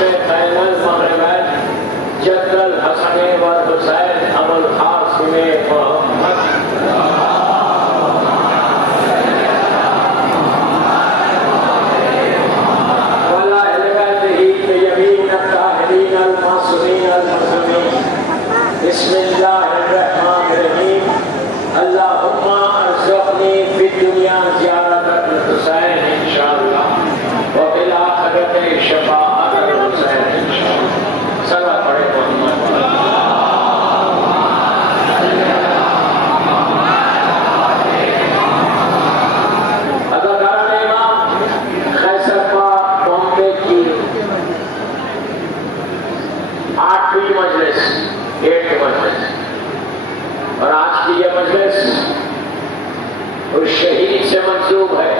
المشرقين المغربين جد الحسن والحسين ابو القاسم محمد وعلى اهل بيته الطيبين الطاهرين المعصومين المظلومين. بسم الله الرحمن الرحيم. اللهم ارزقني في الدنيا زيارة الحسين ان شاء الله وفي الآخرة شفاعة الحسين ان شاء الله. صلوات پڑھے محمد. اداکارہ امام خیسرپا بامبے کی 8ویں مجلس اور آج کی یہ مجلس اس شہید سے منسوب ہے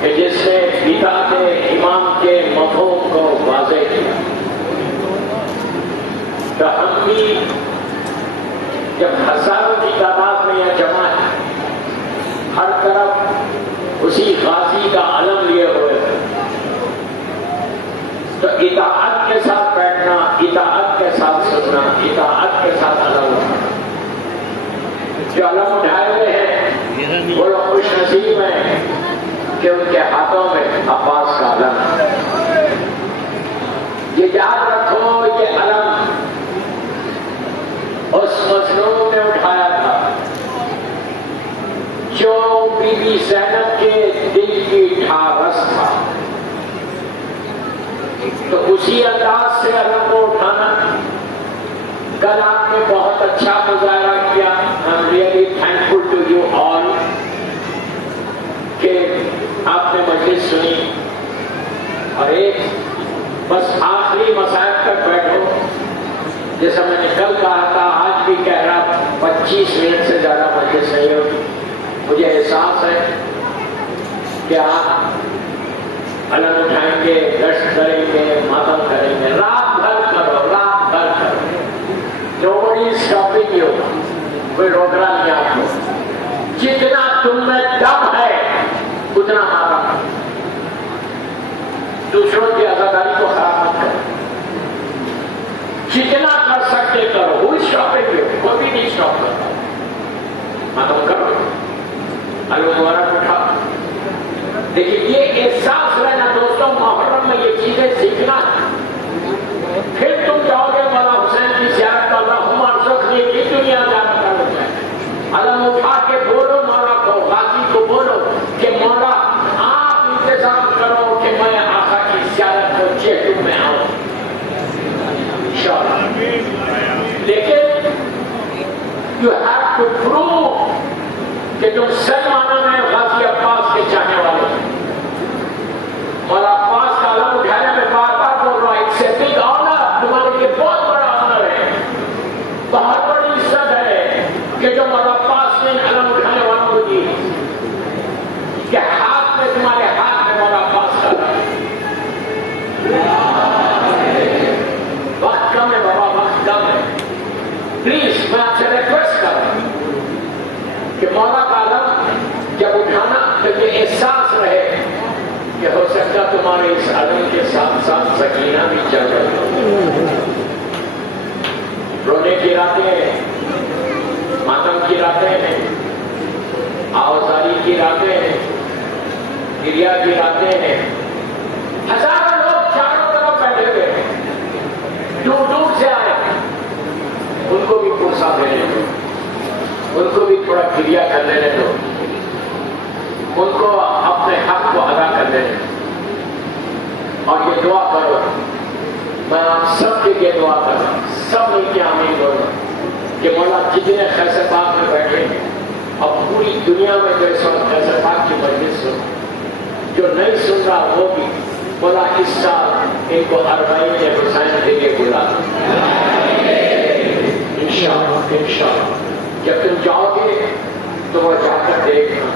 کہ جس نے اطاعت امام کے مفہوم کو واضح کیا. تو ہم بھی جب ہزاروں کی تعداد میں یہ جمع ہے، ہر طرف اسی غازی کا علم لیے ہوئے ہیں، تو اطاعت کے ساتھ بیٹھنا، اطاعت کے ساتھ سننا، اطاعت کے ساتھ علم اٹھانا. جو علم اٹھائے ہوئے ہیں وہ لوگ خوش نصیب ہیں کہ ان کے ہاتھوں میں عباس کا علم ہے. یہ یاد رکھو، یہ علم اس مظلوم نے اٹھایا تھا جو بی بی زینب کے دل کی ٹھارس تھا. تو اسی انداز سے علم کو اٹھانا. کل آپ نے بہت اچھا مظاہرہ کیا. I'm really thankful to you all کہ آپ نے مجلس سنی. اور ایک بس آخری مسائل تک بیٹھو. جیسا میں نے کل کہا تھا، آج بھی کہہ رہا، 25 منٹ سے زیادہ مجلس نہیں ہوگی. مجھے احساس ہے کہ آپ علم اٹھائیں گے، گشت کریں گے، ماتم کریں گے. رات بھر کرو، رات بھر کرو. Nobody is stopping you. کوئی روک رہا نہیں آپ کو. جتنا تم میں دم ہے اتنا مارا. دوسروں کی عزاداری کو خراب مت کرو. جتنا کر سکتے کرو. Who is stopping you? کوئی بھی نہیں اسٹاپ کرتا. ماتم کرو، علم مبارک اٹھا. لیکن یہ احساس رہنا دوستوں، محرم میں یہ چیزیں سیکھنا ہے. پھر تم جاؤ گے مولا حسین کی زیارت کا، اللہم ارزقنی فی الدنیا زیارت الحسین. علم اٹھا کے بولو مولا کو، غازی کو بولو کہ مولا آپ انتظام کرو کہ میں آقا کی زیارت کو چہتوں میں آؤں انشاءاللہ. لیکن you have to prove کہ تم سچ معنوں میں غازی عباس کے چاہنے والے ہیں. مولا عباس کا علم اٹھانے میں بار بار بول رہا ہوں، ایک سے بگ آنر، تمہارے لیے بہت بڑا آنر ہے، بہت بڑی عزت ہے کہ جو مولا عباس نے علم اٹھانے والوں کو دی کہ ہاتھ میں، تمہارے ہاتھ میں مولا عباس کا علم. وقت کم ہے بابا، وقت کم ہے. پلیز میں آپ سے ریکویسٹ کر رہا ہوں کہ مولا کا علم جب اٹھانا تو یہ احساس رہے کہ ہو سکتا تمہارے اس علم کے ساتھ ساتھ سکینہ بھی چل رہی ہو. رونے کی راتیں ہیں، ماتم کی راتیں ہیں، آوازاری کی راتیں ہیں، گریا کی راتیں ہیں. ہزاروں لوگ چاروں طرف بیٹھے ہوئے ہیں، دور دور سے آئے. ان کو بھی فرصت دینے دو، ان کو بھی تھوڑا گریا کر لینے دو، ان کو اپنے حق کو ادا کر دینے دو. اور یہ دعا کرو، میں آپ سب کے لیے دعا کر رہا ہوں، سب مل کے آمین بولو کہ مولا جتنے خیسر پاک میں بیٹھے ہیں اور پوری دنیا میں جو اس وقت خیسر پاک کی مجلس سن، جو نہیں سن رہا وہ بھی مولا اس سال ان کو 40 حسین دے کے بلا دو انشاءاللہ. انشاءاللہ جب تم جاؤ گے تو وہ جا کر دیکھنا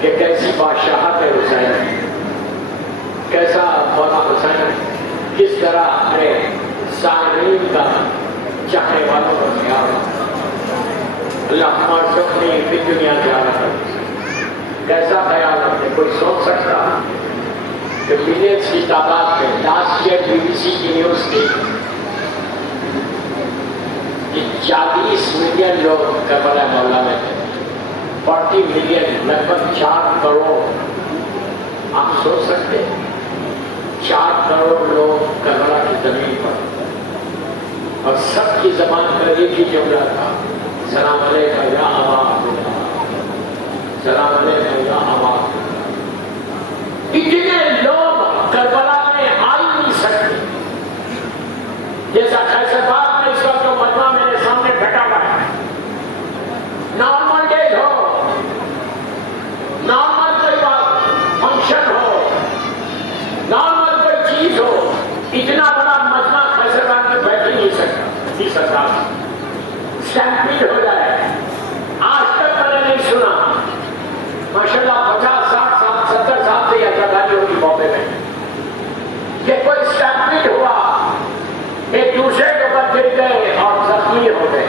کہ کیسی بادشاہت ہے حسین، کیسا مولا حسین کس طرح اپنے سائرین کا چاہنے والوں کا خیال. اللہ ہمارے سپنے فی الدنیا زیارت. کیسا خیال ہے کوئی سوچ سکتا؟ کہ ملینس کی تعداد میں لاسٹ ایئر BBC کی نیوز تھی کہ 40 ملین لوگ کربلا مولا میں تھے. 40 ملین، لگ بھگ 4 کروڑ. آپ سوچ سکتے ہیں 4 کروڑ لوگ کربلا کی زمین پر، اور سب کی زبان پر ایک ہی جملہ تھا، سلام علیکہ یا ابا عبداللہ، سلام علیکہ یا ابا عبداللہ. اتنے لوگ کربلا میں آ ہی نہیں سکتے. جیسا خیسر باغ میں اس وقت جو مجمع میرے سامنے بیٹھا ہوا ہے، نارمل ڈیز ہو، نارمل کوئی بات فنکشن ہو، نارمل کوئی چیز ہو، اتنا بڑا مجمع خیسر باغ میں بیٹھ ہی نہیں سکتا. اس سرکار اسٹیمپیڈ ہو جائے. آج تک میں نے نہیں سنا، ماشاءاللہ 50 60 70 سال سے یہ عزاداری ہوگی بامبے میں، کہ کوئی اسٹیمپیڈ ہوا، ایک دوسرے کے اوپر گر گئے اور زخمی ہو گئے.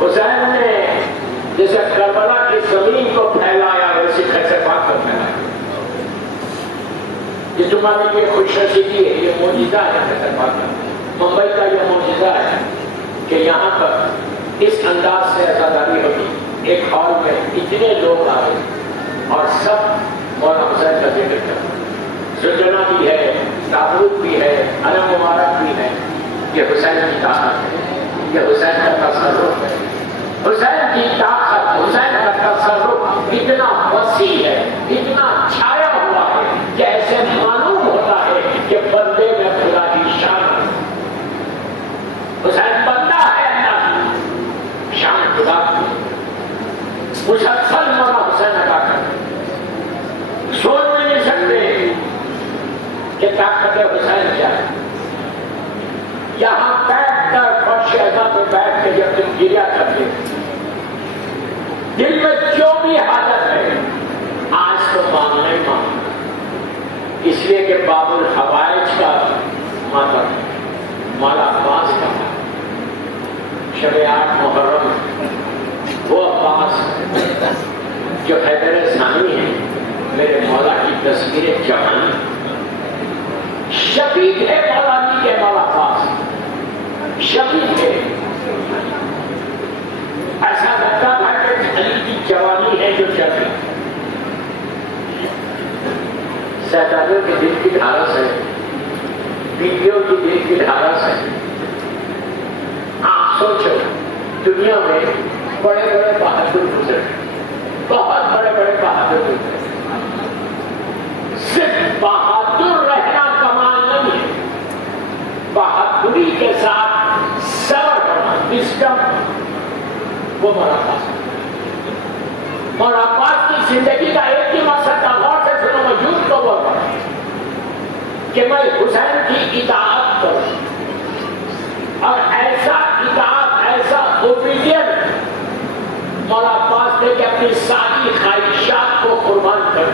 حسین نے جیسے کربلا کی زمین کو پھیلایا ویسے خیسر باغ کو پھیلایا. یہ تمہارے لیے خوش نصیبی ہے، یہ معجزہ ہے خیسر باغ کا. ممبئی کا یہ معجزہ ہے کہ یہاں پر اس انداز سے عزاداری ہوگی. ایک ہال میں اتنے لوگ آئے اور سب مولانا حسین کا ذکر کرتے. سلجنا بھی ہے، تابوت بھی ہے، علم مبارک بھی ہے. یہ حسین کی طاقت ہے، یہ حسین کا تصرف ہے. حسین کی طاقت، حسین کا تصرف اتنا وسیع ہے، اتنا چھایا ہوا ہے کہ ایسے معلوم ہوتا ہے کہ بندے میں خدا کی شان ہے. حسین بندہ ہے اللہ کی، شان خدا کی. مسلسل مولا حسین ادا کرتے. سوچ بھی نہیں سکتے کہ طاقت حسین کیا ہے. یہاں بیٹھ کر فرش اعظم پہ بیٹھ کے جب تم گریا کرتے دل میں جو بھی حالت ہے آج تو مانگنا ہی مانگنا. اس لیے کہ باب الحوائج کا ماتم مولا عباس کا شب 8 محرم، وہ عباس جو حیدر ثانی ہے، میرے مولا کی تصویر جوانی. شفیق ہے مولا علی کے، مولا عباس شفیق ہے. ایسا لگتا تھا کہ علی کی جوانی ہے جو چل رہی. سیدانوں کے دل کی دھارا سے، بیویوں کی دل کی دھارا سے. آپ سوچو دنیا میں بڑے بڑے بہادر گزرے، بہت بڑے بڑے بہادر گزرے. صرف بہادر رہنا کمال نہیں ہے، بہادری کے ساتھ صبر ہونا، وزڈم، وہ مولا عباس. مولا عباس کی زندگی کا ایک ہی مقصد تھا، غور سے سنو، میں جھوٹ کو بول رہا ہوں، کہ میں حسین کی اطاعت کروں، اور ایسا اطاعت، ایسا اوبیڈینٹ مولا عباس نے کہ اپنی ساری خواہشات کو قربان کر.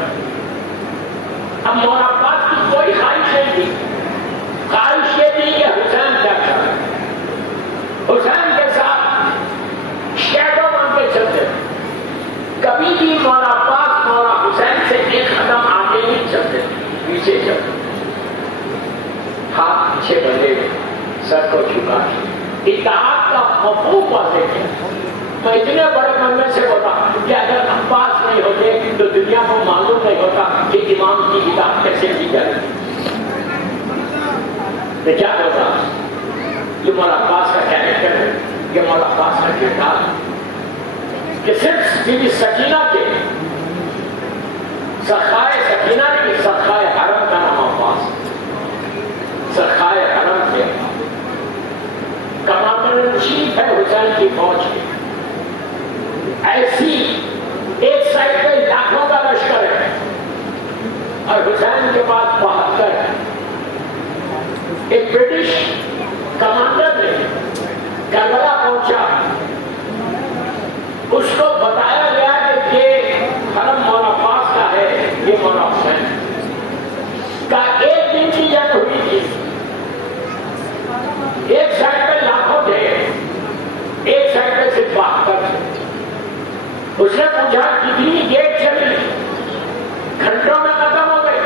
اب مولا عباس کی کوئی خواہش نہیں تھی. خواہش یہ تھی کہ حسین کیا کرے، حسین کے ساتھ شیڈو بن کے چلتے. کبھی بھی مولا عباس مولا حسین سے ایک قدم آگے نہیں چلتے، پیچھے چلتے. ہاتھ پیچھے بندھے، سر کو جھکا کے اطاعت کا مفہوم واضح کیا. میں اتنے بڑے بندے سے بولا کہ اگر عباس نہیں ہوتے تو دنیا کو معلوم نہیں ہوتا کہ امام کی اطاعت کیسے کی جائے. میں کیا ہوتا، یہ مولا عباس کا کیریکٹر ہے، یہ مولا عباس کا کردار ہے کہ صرف بی بی سکینہ کے سخائے سکینہ نہیں، سخائے حرم کا نام عباس. سخائے حرم کے کمانڈر ان چیف ہے حسین کی فوج کی. ایسی ایک سائڈ پہ لاکھوں کا لشکر ہے اور حسین کے پاس 72 ہے. ایک برٹش کمانڈر نے کربلا پہنچا، اس کو بتایا گیا کہ یہ حرم مولا عباس کا ہے، یہ مولا حسین کا. ایک دن کی جنگ ہوئی تھی، ایک سائڈ پہ لاکھوں تھے، ایک سائڈ پہ صرف 72 تھے. اس نے پوچھا کتنی گیٹ چلی، گھنٹوں میں ختم ہو گئی.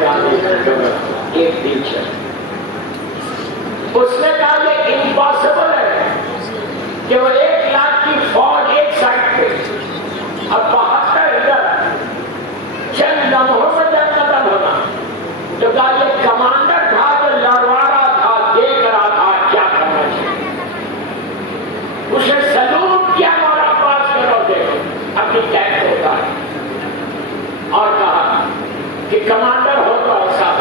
کہا 2 گھنٹوں میں ایک دن چل. اس نے کہا یہ امپاسبل ہے کہ وہ 1 لاکھ کی فوج ایک سائڈ پہ اور 72 ادھر چند لمحوں میں قتل ہونا. تو کہا یہ کمانڈر تھا جو لڑوا رہا تھا، دیکھ رہا تھا کیا کرنا چاہیے. اسے سلوٹ کیا مولا عباس کے روزے کو اپنی ٹیک ہوتا ہے اور کہا کہ کمانڈر ہو تو ایسا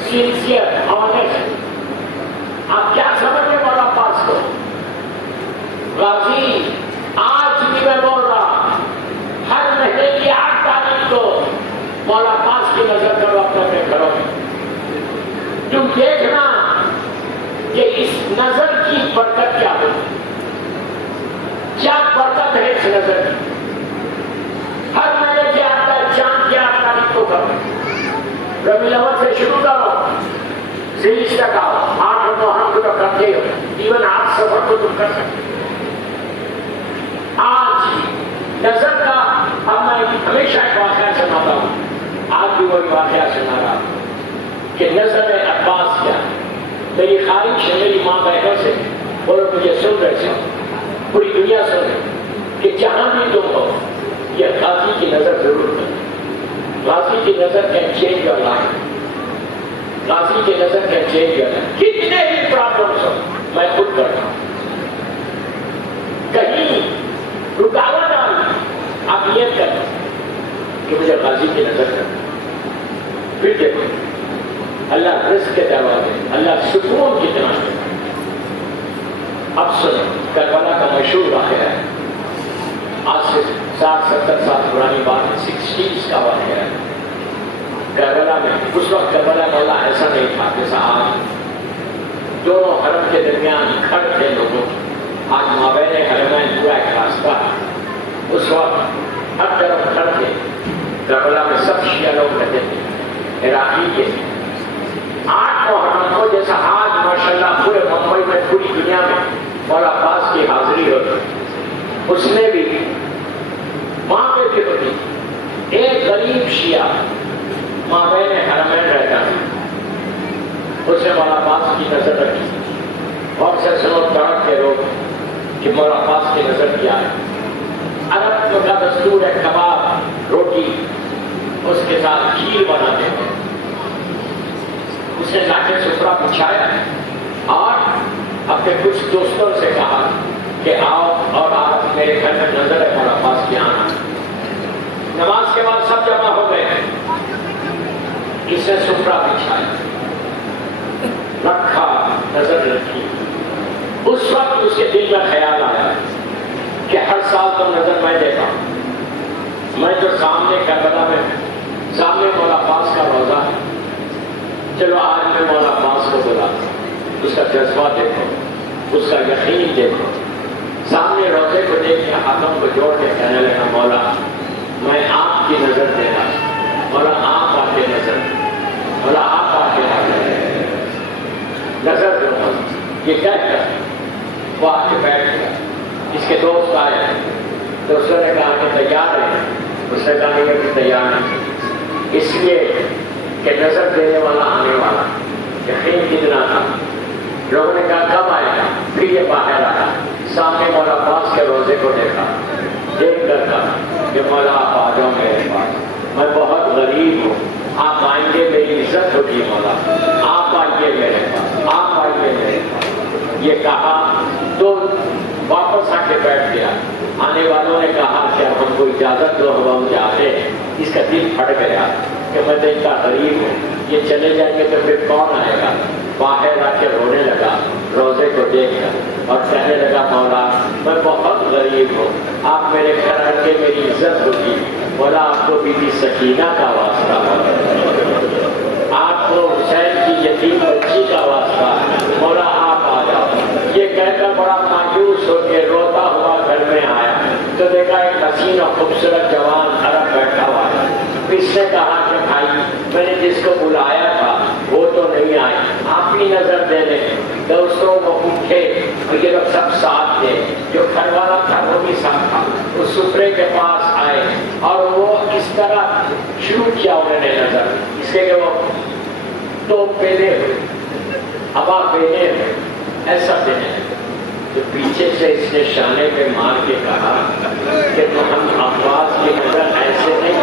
سنسیئر آنےسٹ. آپ کیا سمجھے مولا عباس کو؟ غازی آج بھی میں بول رہا ہر مہینے کی 8 تاریخ کو مولا عباس کی نظر کرو اپنے گھروں میں. تم دیکھنا کہ اس نظر کی برکت کیا ہو، کیا برکت ہے اس نظر کی. ہر مہینے کی 8 تاریخ چاند کی 8 تاریخ کو کرو. ربیع الاول سے شروع کرو، ذیل تک آؤ. 8 محرم کو تو کرتے ہو، ایون 8 سفر کو تم کر سکتے. آج نظر کا اب میں ہمیشہ ایک واقعہ سناتا ہوں، آج بھی وہی واقعہ سنا رہا کہ نظر عباس کیا. میری خواہش ہے میری ماں بہنوں سے، وہ لوگ مجھے سن رہے تھے، پوری دنیا سن رہے کہ جہاں بھی تم ہو یہ غازی کی نظر ضرور کرو. غازی کی نظر کین چینج یور لائف. غازی کی نظر کین چینج یور لائف. کتنے بھی پرابلمس ہو میں خود کرتا ہوں. کہیں رکاوٹ آئی آپ نیت کریں کہ مجھے غازی کی نظر کرنا. پھر دیکھو اللہ رزق کے دروازے، اللہ سکون کتنا ہے. اب سنیں کربلا کا مشہور واقعہ ہے. آج سے 60-70 سال پرانی بات ہے، 60s کا واقعہ ہے. کربلا میں اس وقت کربلا مولا ایسا نہیں تھا جیسا آج. دونوں حرم کے درمیان کھڑ تھے لوگوں. آج مابین حرمین پورا ایک راستہ ہے. اس وقت ہر طرف کھڑ تھے. کربلا میں سب شیعہ لوگ رہتے تھے، عراقی کے. 8 محرم کو جیسا آج ماشاءاللہ پورے ممبئی میں پوری دنیا میں مولا عباس کی حاضری ہوتی، اس میں بھی وہاں پہ بھی ہوتی. ایک غریب شیعہ مابین حرمین رہتا ہے، اس نے مولا عباس کی نظر رکھی. اور سے سنو تڑپ کے لوگ کہ مولا عباس کی نظر کیا ہے. عرب کا دستور ہے کباب روٹی اس کے ساتھ کھیر بناتے ہیں. اس نے لا کے سفرہ بچھایا اور اپنے کچھ دوستوں سے کہا کہ آؤ اور آپ میرے گھر میں نظر ہے مولا عباس کی آنا. نماز کے بعد سب جمع ہو گئے. اس نے سفرہ بچھایا، رکھا، نظر رکھی. اس وقت اس کے دل میں خیال آیا کہ ہر سال تو نظر میں دیتا ہوں، میں جو سامنے کربلا میں سامنے مولا عباس کا روزہ ہے، چلو آج میں مولا عباس کو بلاتا ہوں. اس کا جذبہ دیکھو، اس کا یقین دیکھو. سامنے روزے کو دیکھ کے ہاتھوں کو جوڑ کے کہنے لگا مولا میں آپ کی نظر دے رہا ہوں. مولا آپ آ کے نظر، مولا آپ آ کے نظر دو. یہ کہہ کر وہ آ کے بیٹھ گیا. اس کے دوست آئے، دوستوں نے کہا کہ تیار ہے. اس نے کہا کہ ابھی تیار نہیں، اس لیے کہ نظر دینے والا آنے والا. یقین کتنا تھا. لوگوں نے کہا کب آئے گا؟ پھر یہ باہر آیا، سامنے مولا عباس کے روزے کو دیکھا. دیکھ کر کہا کہ مولا آپ آ جاؤ میرے پاس، میں بہت غریب ہوں، آپ آئیں گے میری عزت ہوگی. مولا آپ آئیے میرے پاس، آپ آئیے میرے پاس. یہ کہا تو واپس آ کے بیٹھ گیا. آنے والوں نے کہا کہ اب ہم کو اجازت دو، ہم جاتے ہیں. اس کا دل پھٹ گیا کہ میں تو ان کا غریب ہوں، یہ چلے جائیں گے تو پھر کون آئے گا. باہر آ کے رونے لگا روزے کو دیکھ کر اور کہنے لگا مولا میں بہت غریب ہوں، آپ میرے گھر آ کے میری عزت ہوگی. مولا آپ کو بی بی سکینہ کا واسطہ ہو، آپ کو حسین کی یتیم بچی کا واسطہ، مولا آپ آ جاؤ. یہ کہہ کر بڑا مایوس ہو کے روتا ہوا گھر میں آیا تو دیکھا ایک حسین اور خوبصورت جوان عرب بیٹھا ہوا ہے. اس نے کہا کہ بھائی میں نے جس کو بلایا تھا وہ تو نہیں آئے، آپ ہی نظر دے دیں. دوستوں وہ اٹھے اور یہ لوگ سب ساتھ تھے. جو گھر والا تھا وہ بھی ساتھ تھا. وہ سفرے کے پاس آئے اور وہ اس طرح شروع کیا انہوں نے نظر. اس اس کے وہ توپ پہنے ہوئے، ہوا پہنے ہوئے، ایسا پہنے تو پیچھے سے اس نے شانے پہ مار کے کہا کہ تو ہم عباس کی نظر ایسے نہیں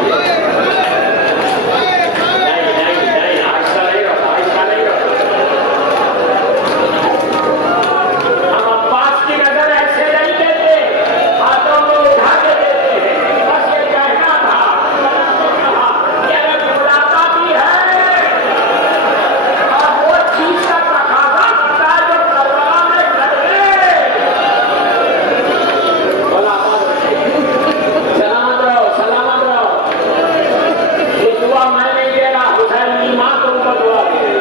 آہستہ نہیں رہا، آہستہ نہیں رہا، ہم عباس کی نظر ایسے نہیں دیتے، ہاتھوں کو اٹھا کے دیتے ہیں، بس یہ کہنا تھا کہ اگر بلاتا بھی ہے اور وہ چیز کا تقاضا کرتا ہے جو کربلا میں کر گئے، سلامت رہو، سلامت رہو، یہ دعا میں نہیں دے رہا، حسین کی ماں کو اوپر دعا دے رہی،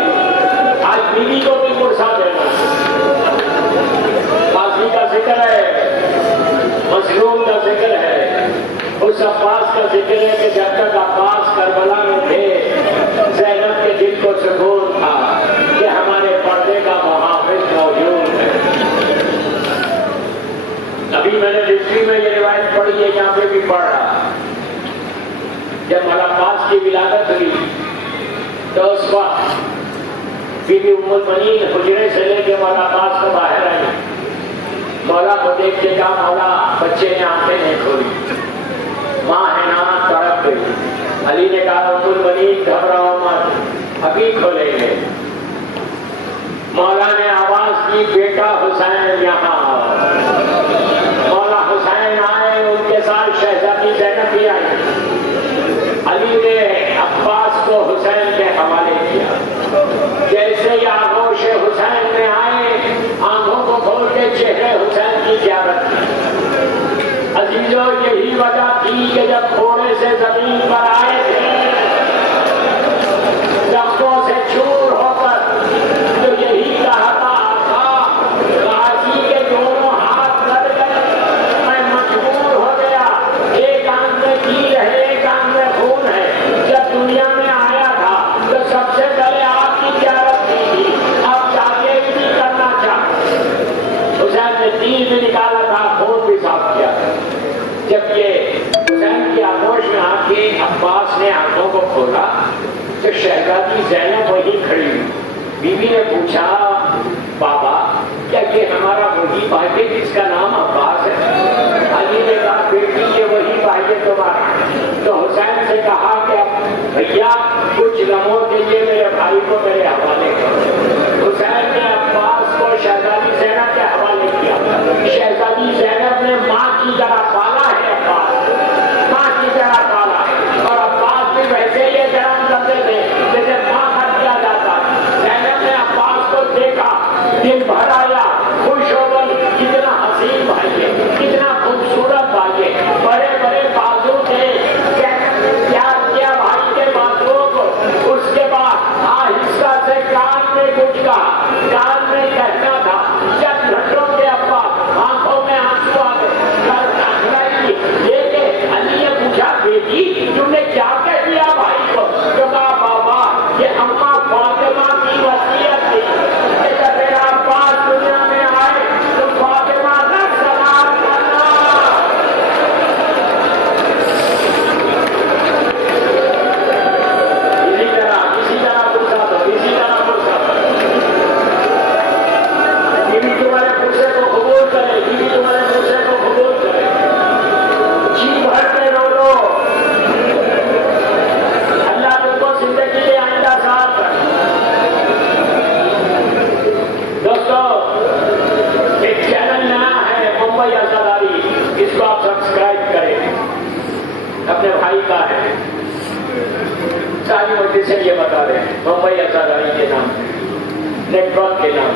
آج بیوی کو بھی مرسا دینا، قاضی کا ذکر ہے، مظلوم کا ذکر ہے، اس عباس کا ذکر ہے کہ جب تک عباس کربلا میں تھے زینب کے دل کو سکون تھا کہ ہمارے پردے کا محافظ موجود ہے۔ ابھی میں نے ہسٹری میں یہ روایت پڑھی ہے، یہاں پہ بھی پڑھ رہا، جب مولا عباس کی ولادت ہوئی تو اس وقت بی بی ام المؤمنین حجرے سے لے کے مولا عباس کو باہر آئی، مولا کو دیکھ کے کہا مولا بچے نے آنکھیں نہیں کھولی، ماں ہے نام تڑپ گئی، علی نے کہا ام المؤمنین گھبراؤ مت ابھی کھولیں گے، مولا نے آواز کی بیٹا حسین یہاں آؤ، مولا حسین آئے، ان کے ساتھ شہزادی زینب بھی آئی، علی نے عباس کو حسین کے حوالے کیا، جیسے ہی آغوش حسین میں آئے آنکھوں کو کھول کے چہرے حسین کی زیارت کی۔ عزیزوں یہی وجہ تھی کہ جب گھوڑے سے زمین پر آئے تھے لفظوں سے چور ہو کر تو یہی کہتا تھا، غازی کے دونوں ہاتھ لڑ گئے، میں مجبور ہو گیا، ایک آنکھ میں تیر ہے ایک آنکھ میں خون ہے، جب دنیا میں آیا تھا تو سب سے پہلے آپ کی زیارت کی تھی، اب جاگے بھی کرنا چاہتے، حسین نے تیر بھی نکالا تھا، خون بھی صاف کیا تھا۔ جب یہ حسین کی آغوش میں آ کے عباس نے آنکھوں کو کھولا تو شہزادی زینب وہیں کھڑی ہوئی، بیوی نے پوچھا بابا کیا یہ ہمارا وہی بھائی ہے جس کا نام عباس ہے؟ علی نے کہا بیٹی یہ وہی بھائی ہے تمہارا، تو حسین سے کہا کہ بھیا کچھ لمحوں کے لیے میرے بھائی کو میرے حوالے کرو۔ حسین نے عباس کو شہزادی زینب کے حوالے کیا، شہزادی زینب نے ماں کی طرح پالا ہے، عباس ماں کی طرح پالا ہے، اور عباس بھی ویسے ہی احترام کرتے تھے جیسے ماں کا کیا جاتا ہے۔ زینب نے عباس کو دیکھا، دل بھر آیا، خوش ہو گئی، کتنا حسین بھائی ہے، کتنا خوبصورت بھائی ہے، بڑے بڑے بازو تھے، پیار کیا بھائی کے بازوؤں کو۔ اس کے بعد آہستہ سے کان میں کچھ کہا، کان میں کہنا تھا، جب گھٹوں کے ابا آنکھوں میں آنسو آ گئے، لیکن علی نے پوچھا بیٹی تم نے کیا کہہ دیا بھائی کو؟ تو کہا بابا یہ اماں فاطمہ کی وصیت تھی کہ جب میرا عباس دنیا میں آئے تو فاطمہ کا سلام کرنا۔ اسی طرح فرصت ہو، اسی طرح فرصت ہو، بیوی تمہارے فرصے کو قبول کرے، بیوی تمہارے فرصے کو قبول کرے، جی بھر کے رو لو، اللہ تم کو زندگی کے آئندہ ساتھ ہے۔ دوستو ایک چینل نیا ہے ممبئی عزاداری، اس کو آپ سبسکرائب کریں، اپنے بھائی کا ہے، ساری مجلس سے یہ بتا رہے ہیں ممبئی عزاداری کے نام نیٹ ورک کے نام،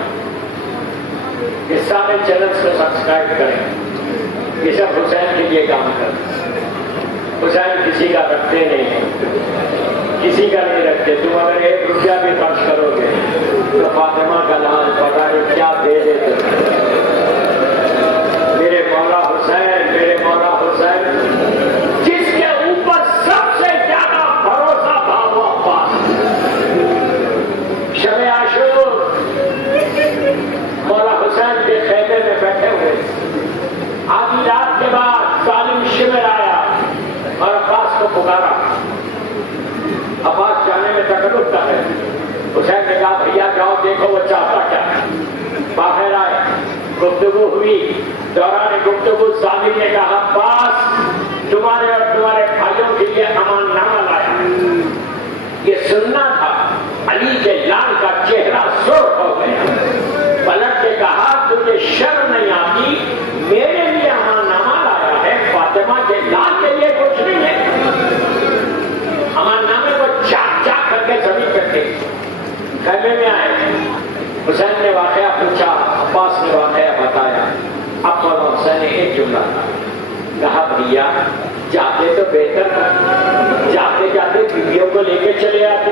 اس سارے چینلز کو سبسکرائب کریں، یہ سب حسین کے لیے کام کریں۔ حسین کسی کا رکھتے نہیں ہیں، کسی کا نہیں رکھتے، تم اگر 1 روپیہ بھی خرچ کرو گے تو فاطمہ کا لال پتا نہیں کیا دے دیتے۔ میرے مولا حسین، میرے مولا حسین، جس کے اوپر سب سے زیادہ بھروسہ تھا وہ عباس۔ شب عاشور مولا حسین کے خیمے میں بیٹھے ہوئے، آدھی رات کے بعد ظالم شمر آیا اور عباس کو پکارا، عباس جانے میں تکلیف دیکھو وہ چاہتا کیا ہے. باہر آئے, گفتگو ہوئی. دوران گفتگو ظالم نے کہا عباس تمہارے اور تمہارے بھائیوں کے لیے امان نامہ لایا. یہ سننا تھا. علی کے لال کا چہرہ سرخ ہو گیا. پلٹ کے کہا تجھے شرم نہیں آتی, میرے لیے امان نامہ لایا ہے, فاطمہ کے لال کے لیے کچھ نہیں ہے. امان نامے کو چاک چاک کر کے زمین پہ پھینک. خیمے میں آئے, حسین نے واقعہ پوچھا, عباس نے واقعہ بتایا. اب مولانا حسین نے ایک جملہ کہا بھیا جاتے تو بہتر تھا, جاتے جاتے بیویوں کو لے کے چلے آتے.